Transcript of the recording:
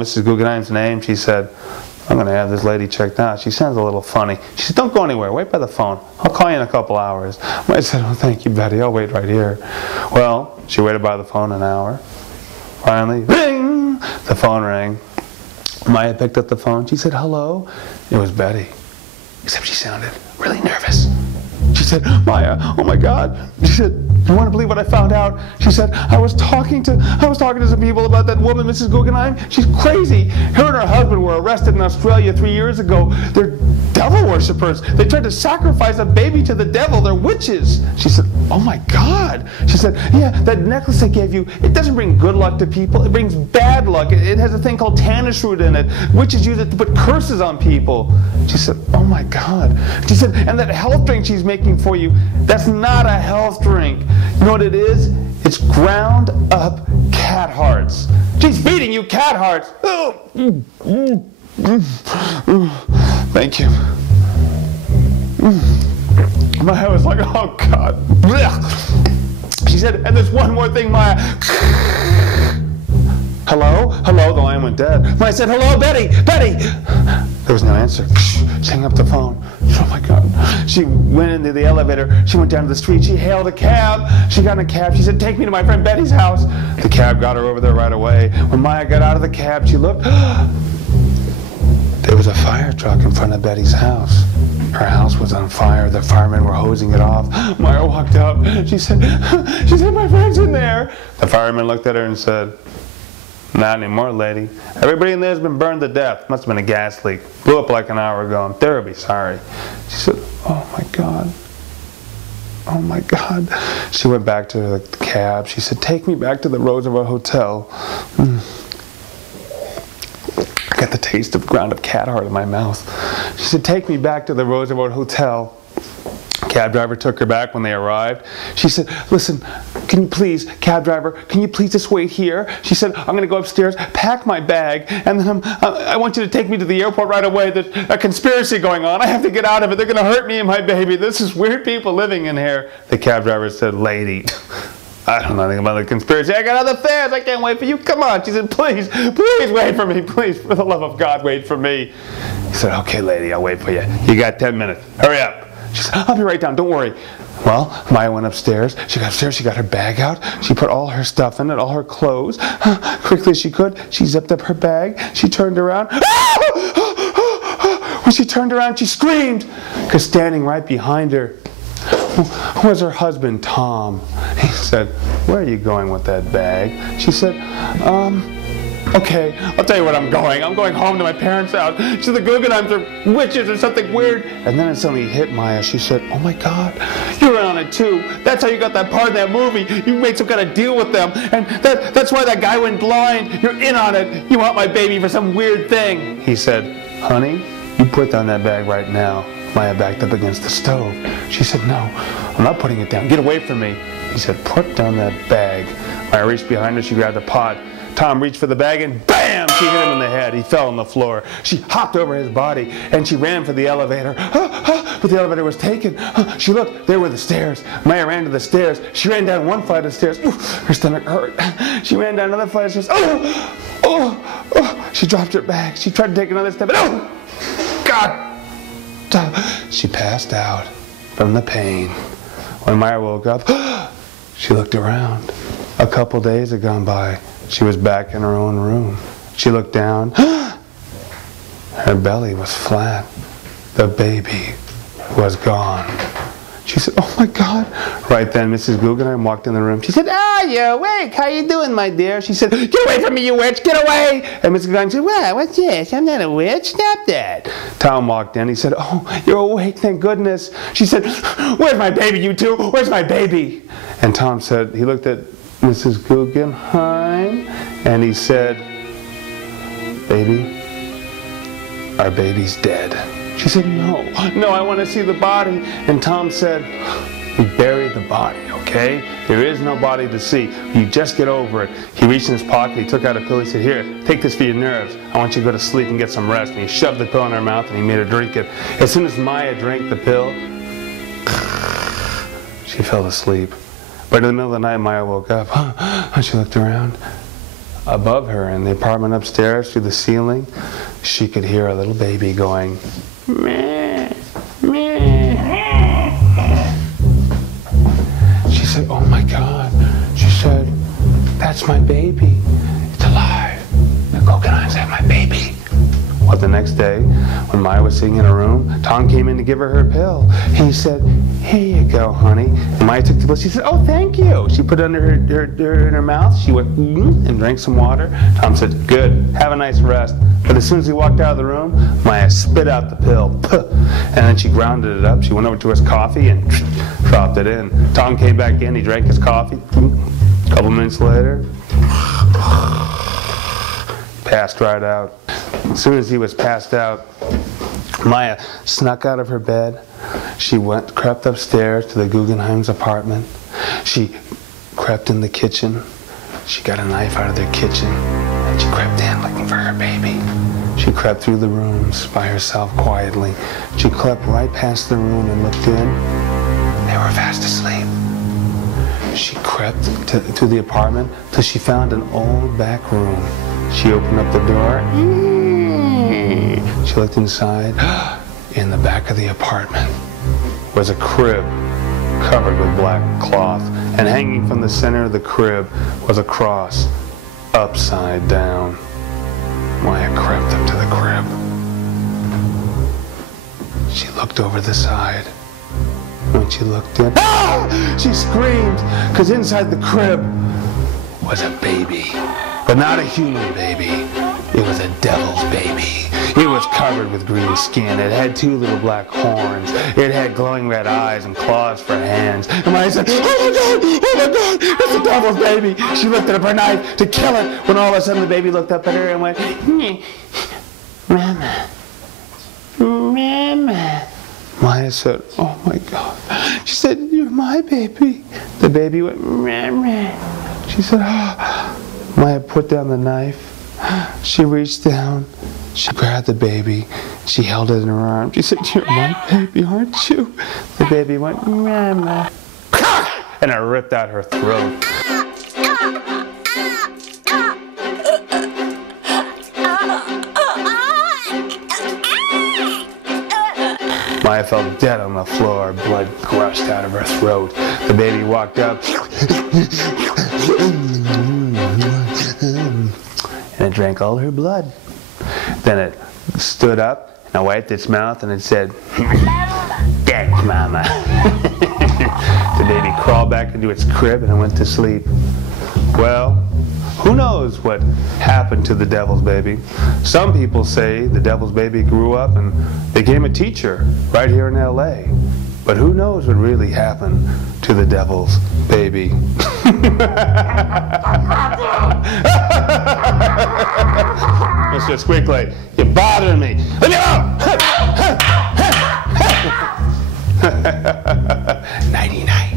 Mrs. Guggenheim's name. She said, I'm going to have this lady checked out. She sounds a little funny. She said, don't go anywhere. Wait by the phone. I'll call you in a couple hours. I said, oh, thank you, Betty. I'll wait right here. Well, she waited by the phone an hour. Finally, ring! The phone rang. Maya picked up the phone. She said, hello. It was Betty. Except she sounded really nervous. She said, Maya, oh my God. She said, you want to believe what I found out? She said, I was talking to some people about that woman, Mrs. Guggenheim. She's crazy. Her and her husband were arrested in Australia 3 years ago. They're devil worshippers. They tried to sacrifice a baby to the devil. They're witches. She said, oh my God. She said, yeah, that necklace I gave you, it doesn't bring good luck to people. It brings bad luck. It has a thing called tannish root in it. Witches use it to put curses on people. She said, oh my God. She said, and that health drink she's making for you, that's not a health drink. You know what it is? It's ground up cat hearts. She's feeding you cat hearts. Thank you. Maya was like, oh God. She said, and there's one more thing, Maya. Hello? Hello? The line went dead. Maya said, hello, Betty? Betty! There was no answer. She hung up the phone. Oh my God. She went into the elevator. She went down to the street. She hailed a cab. She got in a cab. She said, take me to my friend Betty's house. The cab got her over there right away. When Maya got out of the cab, she looked. There was a fire truck in front of Betty's house. Her house was on fire. The firemen were hosing it off. Maya walked up. She said, my friend's in there. The fireman looked at her and said, not anymore, lady. Everybody in there has been burned to death. Must have been a gas leak. Blew up like an hour ago. I'm terribly sorry. She said, oh my God. Oh my God. She went back to the cab. She said, take me back to the Roosevelt Hotel. I got the taste of ground up cat heart in my mouth. She said, take me back to the Roosevelt Hotel. Cab driver took her back when they arrived. She said, listen, can you please, cab driver, can you please just wait here? She said, I'm going to go upstairs, pack my bag, and then I want you to take me to the airport right away. There's a conspiracy going on. I have to get out of it. They're going to hurt me and my baby. This is weird people living in here. The cab driver said, lady, I don't know anything about the conspiracy. I got other fares. I can't wait for you. Come on. She said, please, please wait for me. Please, for the love of God, wait for me. He said, okay, lady, I'll wait for you. You got 10 minutes. Hurry up. She said, I'll be right down, don't worry. Well, Maya went upstairs. She got upstairs, she got her bag out. She put all her stuff in it, all her clothes. Quickly as she could, she zipped up her bag. She turned around. When she turned around, she screamed. Because standing right behind her was her husband, Tom. He said, where are you going with that bag? She said, okay, I'll tell you where I'm going. I'm going home to my parents' house. She said, the Guggenheims are witches or something weird. And then it suddenly hit Maya. She said, oh my God, you're in on it too. That's how you got that part in that movie. You made some kind of deal with them. And that's why that guy went blind. You're in on it. You want my baby for some weird thing. He said, honey, you put down that bag right now. Maya backed up against the stove. She said, no, I'm not putting it down. Get away from me. He said, put down that bag. Maya reached behind her. She grabbed a pot. Tom reached for the bag and BAM! She hit him in the head. He fell on the floor. She hopped over his body and she ran for the elevator. But the elevator was taken. She looked. There were the stairs. Maya ran to the stairs. She ran down one flight of stairs. Her stomach hurt. She ran down another flight of stairs. She dropped her bag. She tried to take another step. God! She passed out from the pain. When Maya woke up, she looked around. A couple days had gone by. She was back in her own room. She looked down. Her belly was flat. The baby was gone. She said, oh my God. Right then, Mrs. Guggenheim walked in the room. She said, you're awake. How you doing, my dear? She said, get away from me, you witch. Get away. And Mrs. Guggenheim said, well, what's this? I'm not a witch. Stop that. Tom walked in. He said, oh, you're awake. Thank goodness. She said, where's my baby, you two? Where's my baby? And Tom said, he looked at Mrs. Guggenheim, and he said, baby, our baby's dead. She said, no, I want to see the body. And Tom said, we buried the body, okay? There is no body to see. You just get over it. He reached in his pocket, he took out a pill, he said, here, take this for your nerves. I want you to go to sleep and get some rest. And he shoved the pill in her mouth and he made her drink it. As soon as Maya drank the pill, she fell asleep. But in the middle of the night, Maya woke up and she looked around. above her in the apartment upstairs through the ceiling, she could hear a little baby going, meh, meh. She said, oh my God. She said, that's my baby. It's alive. The coconuts have my baby. Well, the next day, when Maya was sitting in her room, Tom came in to give her her pill. He said, here you go, honey. And Maya took the pill. She said, oh, thank you. She put it under her in her mouth. She went, and drank some water. Tom said, good, have a nice rest. But as soon as he walked out of the room, Maya spit out the pill. And then she grounded it up. She went over to his coffee and dropped it in. Tom came back in. He drank his coffee. A couple minutes later, passed right out. As soon as he was passed out, Maya snuck out of her bed. She crept upstairs to the Guggenheim's apartment. She crept in the kitchen. She got a knife out of their kitchen, and she crept in looking for her baby. She crept through the rooms by herself quietly. She crept right past the room and looked in. They were fast asleep. She crept to the apartment till she found an old back room. She opened up the door. She looked inside. In the back of the apartment was a crib covered with black cloth, and hanging from the center of the crib was a cross upside down. Maya crept up to the crib. She looked over the side. When she looked in, she screamed, because inside the crib was a baby. But not a human baby. It was a devil's baby. It was covered with green skin. It had 2 little black horns. It had glowing red eyes and claws for hands. And Maya said, oh my God, it's a devil's baby. She lifted up her knife to kill it when all of a sudden the baby looked up at her and went, Mama, Mama. Maya said, oh my God. She said, you're my baby. The baby went, Mama. She said, oh. Maya put down the knife. She reached down. She grabbed the baby. She held it in her arms. She said, you're my baby, aren't you? The baby went, Mama. And I ripped out her throat. Maya fell dead on the floor. Blood gushed out of her throat. The baby walked up. And it drank all her blood. Then it stood up and wiped its mouth and it said, thanks, Mama. The baby crawled back into its crib and it went to sleep. Well, who knows what happened to the devil's baby? Some people say the devil's baby grew up and became a teacher right here in LA. But who knows what really happened to the devil's baby? Mr. Squiggly, you're bothering me. Leave me alone! Nighty-night.